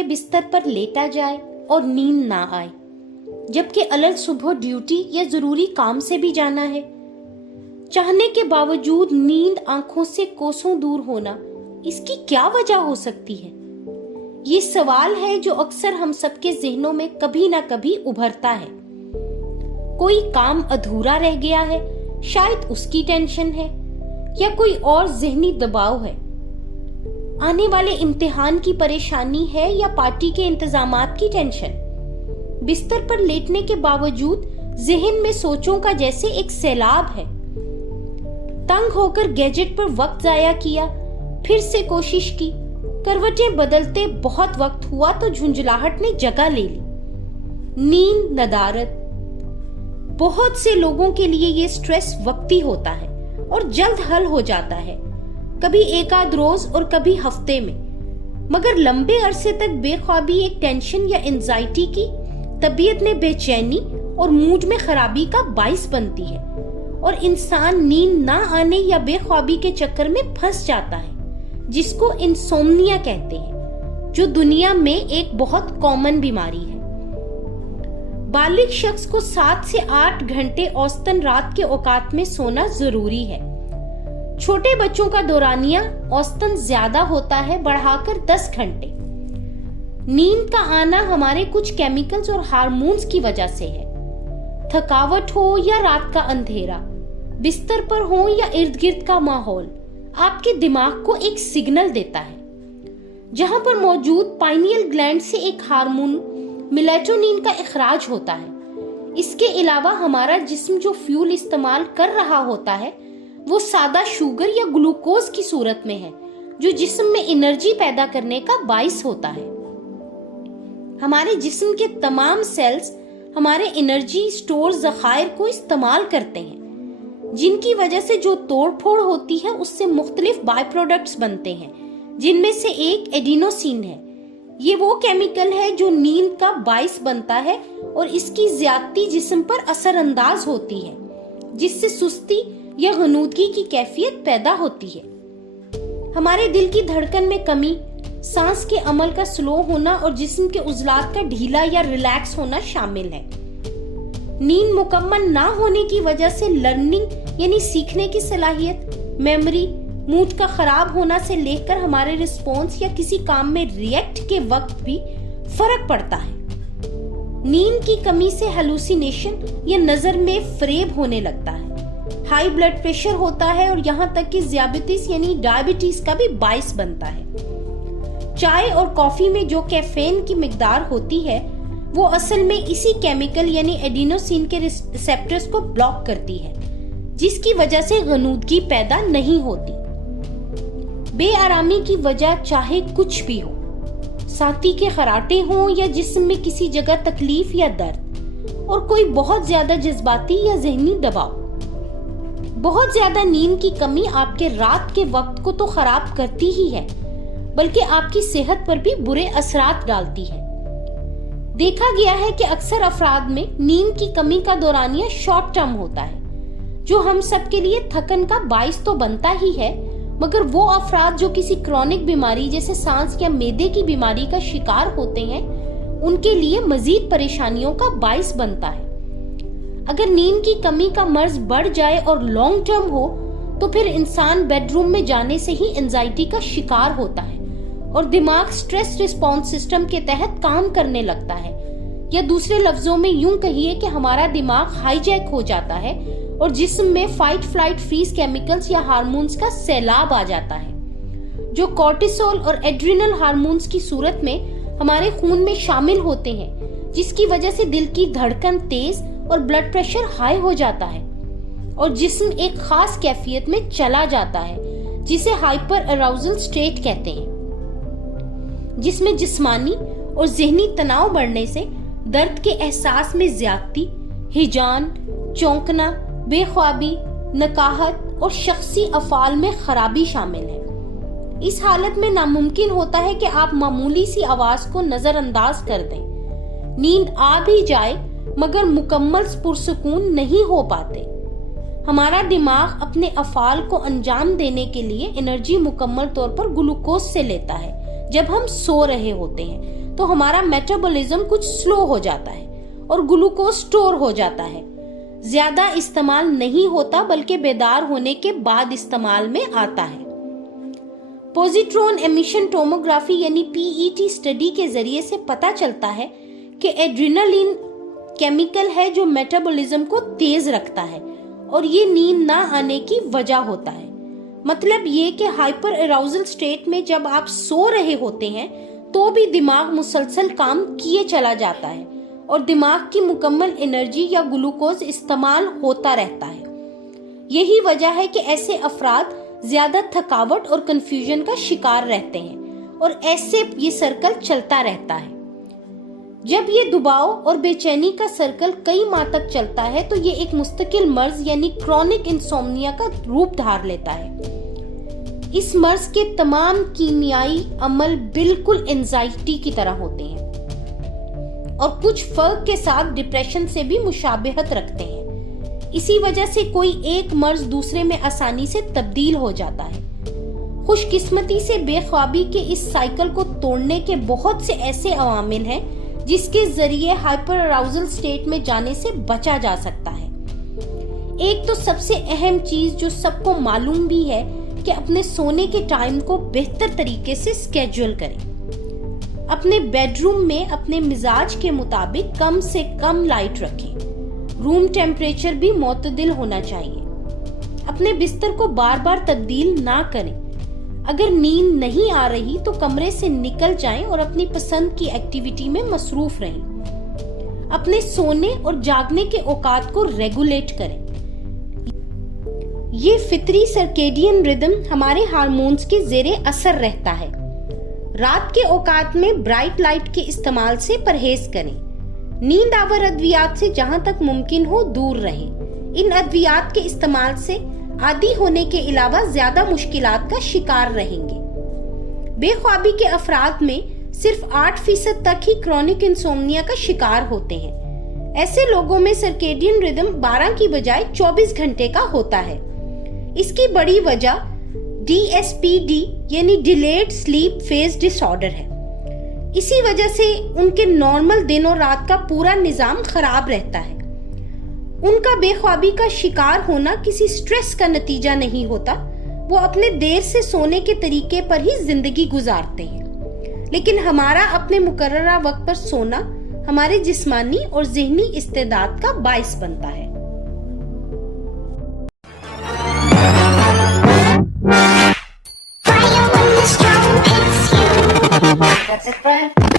के बिस्तर पर लेटा जाए और नींद ना आए, जबकि अलग सुबह ड्यूटी या जरूरी काम से भी जाना है। चाहने के बावजूद नींद आंखों से कोसों दूर होना, इसकी क्या वजह हो सकती है? ये सवाल है जो अक्सर हम सबके ज़हनों में कभी ना कभी उभरता है। कोई काम अधूरा रह गया है, शायद उसकी टेंशन है, या कोई और ज़हनी दबाव है। आने वाले इम्तिहान की परेशानी है, या पार्टी के इंतजामात की टेंशन। बिस्तर पर लेटने के बावजूद ज़हन में सोचों का जैसे एक सैलाब है। तंग होकर गैजेट पर वक्त जाया किया, फिर से कोशिश की, करवटें बदलते बहुत वक्त हुआ तो झुंझलाहट ने जगह ले ली। नींद, नदारत। बहुत से लोगों के लिए ये स्ट्रेस वक्ती होता है और जल्द हल हो जाता है, कभी एक आध रोज और कभी हफ्ते में। मगर लंबे अरसे तक बेख्वाबी एक टेंशन या एंजाइटी की तबीयत में बेचैनी और मूड में खराबी का बाइस बनती है, और इंसान नींद ना आने या बेख्वाबी के चक्कर में फंस जाता है, जिसको इंसोम्निया कहते हैं, जो दुनिया में एक बहुत कॉमन बीमारी है। बालिग शख्स को 7 से 8 घंटे औसतन रात के औकात में सोना जरूरी है। छोटे बच्चों का दौरानिया औसतन ज्यादा होता है, बढ़ाकर 10 घंटे। नींद का आना हमारे कुछ केमिकल्स और हार्मोन्स की वजह से है। थकावट हो या रात का अंधेरा, बिस्तर पर हो या इर्द गिर्द का माहौल, आपके दिमाग को एक सिग्नल देता है। जहां पर मौजूद पाइनियल ग्लैंड से एक हार्मोन मेलेटोनिन का इखराज होता है। इसके अलावा हमारा जिस्म जो फ्यूल इस्तेमाल कर रहा होता है वो सादा शुगर या ग्लूकोज की सूरत में है, जो जिस्म में एनर्जी पैदा करने का बाइस होता है। हमारे जिस्म के तमाम सेल्स हमारे एनर्जी स्टोर जखायर को इस्तेमाल करते हैं, जिनकी वजह से जो तोड़ फोड़ होती है उससे मुख्तलिफ बाय प्रोडक्ट्स बनते हैं, जिनमें से एक एडिनोसिन है। ये वो केमिकल है जो नींद का बाइस बनता है और इसकी ज्यादती जिस्म पर असरअंदाज होती है, जिससे सुस्ती या गनूदगी की कैफियत पैदा होती है। हमारे दिल की धड़कन में कमी, सांस के अमल का स्लो होना और जिस्म के उजलात का ढीला या रिलैक्स होना शामिल है। नींद मुकम्मल ना होने की वजह से लर्निंग यानी सीखने की सलाहियत, मेमोरी, मूड का खराब होना से लेकर हमारे रिस्पॉन्स या किसी काम में रिएक्ट के वक्त भी फर्क पड़ता है। नींद की कमी से हेलुसिनेशन या नजर में फ्रेब होने लगता है, हाई ब्लड प्रेशर होता है और यहाँ तक कि ज़ियाबितिस यानी डायबिटीज का भी बाइस बनता है। चाय और कॉफी में जो कैफीन की मिकदार होती है वो असल में इसी केमिकल यानी एडिनोसिन के रिसेप्टर्स को ब्लॉक करती है, जिसकी वजह से गनूदगी पैदा नहीं होती। बेआरामी की वजह चाहे कुछ भी हो, साथी के खराटे हों या जिस्म में किसी जगह तकलीफ या दर्द, और कोई बहुत ज्यादा जज्बाती या जहनी दबाव। बहुत ज्यादा नींद की कमी आपके रात के वक्त को तो खराब करती ही है, बल्कि आपकी सेहत पर भी बुरे असरात डालती है। देखा गया है कि अक्सर अफराद में नींद की कमी का दौरानिया शॉर्ट टर्म होता है, जो हम सब के लिए थकन का बाइस तो बनता ही है, मगर वो अफराद जो किसी क्रॉनिक बीमारी जैसे सांस या मैदे की बीमारी का शिकार होते हैं, उनके लिए मजीद परेशानियों का बाइस बनता है। अगर नींद की कमी का मर्ज बढ़ जाए और लॉन्ग टर्म हो तो फिर इंसान बेडरूम में जाने से ही एंजाइटी का शिकार होता है और दिमाग स्ट्रेस रिस्पॉन्स सिस्टम के तहत काम करने लगता है, या दूसरे लफ्जों में यूं कहिए कि हमारा दिमाग हाईजैक हो जाता है और जिस्म में फाइट फ्लाइट फ्रीज केमिकल्स या हार्मोन्स का सैलाब आ जाता है, जो कॉर्टिसोल और एड्रिनल हार्मोन्स की सूरत में हमारे खून में शामिल होते हैं, जिसकी वजह से दिल की धड़कन तेज और ब्लड प्रेशर हाई हो जाता है और जिस्म एक खास कैफियत में चला जाता है, जिसे हाइपर अराउजल स्टेट कहते हैं, जिसमें जिस्मानी और ज़हनी तनाव बढ़ने से दर्द के एहसास में ज्यादती, हिजान, चौंकना, बेख्वाबी, नकाहत और शख्सी अफाल में खराबी शामिल है। इस हालत में नामुमकिन होता है कि आप मामूली सी आवाज को नजरअंदाज कर दें। नींद आ भी जाए मगर मुकम्मल पुरसुकून नहीं हो पाते। हमारा दिमाग अपने अफाल को अंजाम देने के लिए एनर्जी मुकम्मल तौर पर ग्लूकोज से लेता है जब हम सो रहे होते हैं, تو ہمارا میٹابولزم کچھ سلو ہو جاتا ہے اور گلوکوز سٹور ہو جاتا ہے. زیادہ استعمال نہیں ہوتا بلکہ بیدار ہونے کے بعد استعمال میں آتا ہے. پوزیٹرون ایمیشن ٹوموگرافی یعنی PET اسٹڈی کے ذریعے سے پتا چلتا ہے کہ ایڈرینالین کیمیکل ہے جو میٹابولزم کو تیز رکھتا ہے اور یہ نیند نہ آنے کی وجہ ہوتا ہے. مطلب یہ کہ ہائپر اراؤزل سٹیٹ میں جب آپ سو رہے ہوتے ہیں تو بھی دماغ مسلسل کام کیے چلا جاتا ہے اور دماغ کی مکمل انرجی یا گلوکوز استعمال ہوتا رہتا ہے. یہی وجہ ہے کہ ایسے افراد زیادہ تھکاوٹ اور کنفیوژن کا شکار رہتے ہیں اور ایسے یہ سرکل چلتا رہتا ہے. جب یہ دباؤ اور بے چینی کا سرکل کئی ماہ تک چلتا ہے تو یہ ایک مستقل مرض یعنی کرونک انسومنیا کا روپ دھار لیتا ہے. اس مرض کے تمام کیمیائی عمل بالکل انزائٹی کی طرح ہوتے ہیں اور کچھ فرق کے ساتھ ڈپریشن سے بھی مشابہت رکھتے ہیں. اسی وجہ سے کوئی ایک مرض دوسرے میں آسانی سے تبدیل ہو جاتا ہے. خوش قسمتی سے بے خوابی کے اس سائیکل کو توڑنے کے بہت سے ایسے عوامل ہیں جس کے ذریعے ہائپر اراؤزل سٹیٹ میں جانے سے بچا جا سکتا ہے. ایک تو سب سے اہم چیز جو سب کو معلوم بھی ہے کہ اپنے سونے کے ٹائم کو بہتر طریقے سے سکیڈول کریں. اپنے بیڈ روم میں اپنے مزاج کے مطابق کم سے کم لائٹ رکھیں. روم ٹیمپریچر بھی معتدل ہونا چاہیے. اپنے بستر کو بار بار تبدیل نہ کریں. اگر نیند نہیں آ رہی تو کمرے سے نکل جائیں اور اپنی پسند کی ایکٹیویٹی میں مصروف رہیں. اپنے سونے اور جاگنے کے اوقات کو ریگولیٹ کریں. یہ فطری سرکیڈین ردم ہمارے ہارمونز کے زیر اثر رہتا ہے. رات کے اوقات میں برائٹ لائٹ کے استعمال سے پرہیز کریں. نیند آور ادویات سے جہاں تک ممکن ہو دور رہیں. ان ادویات کے استعمال سے عادی ہونے کے علاوہ زیادہ مشکلات کا شکار رہیں گے. بے خوابی کے افراد میں صرف 8% تک ہی کرونک انسومنیا کا شکار ہوتے ہیں. ایسے لوگوں میں سرکیڈین ردم 12 کی بجائے 24 گھنٹے کا ہوتا ہے. اس کی بڑی وجہ DSPD یعنی ڈیلیڈ سلیپ فیز ڈس آرڈر ہے. اسی وجہ سے ان کے نارمل دن اور رات کا پورا نظام خراب رہتا ہے. ان کا بے خوابی کا شکار ہونا کسی سٹریس کا نتیجہ نہیں ہوتا. وہ اپنے دیر سے سونے کے طریقے پر ہی زندگی گزارتے ہیں. لیکن ہمارا اپنے مقررہ وقت پر سونا ہمارے جسمانی اور ذہنی استعداد کا باعث بنتا ہے. That's it, friend.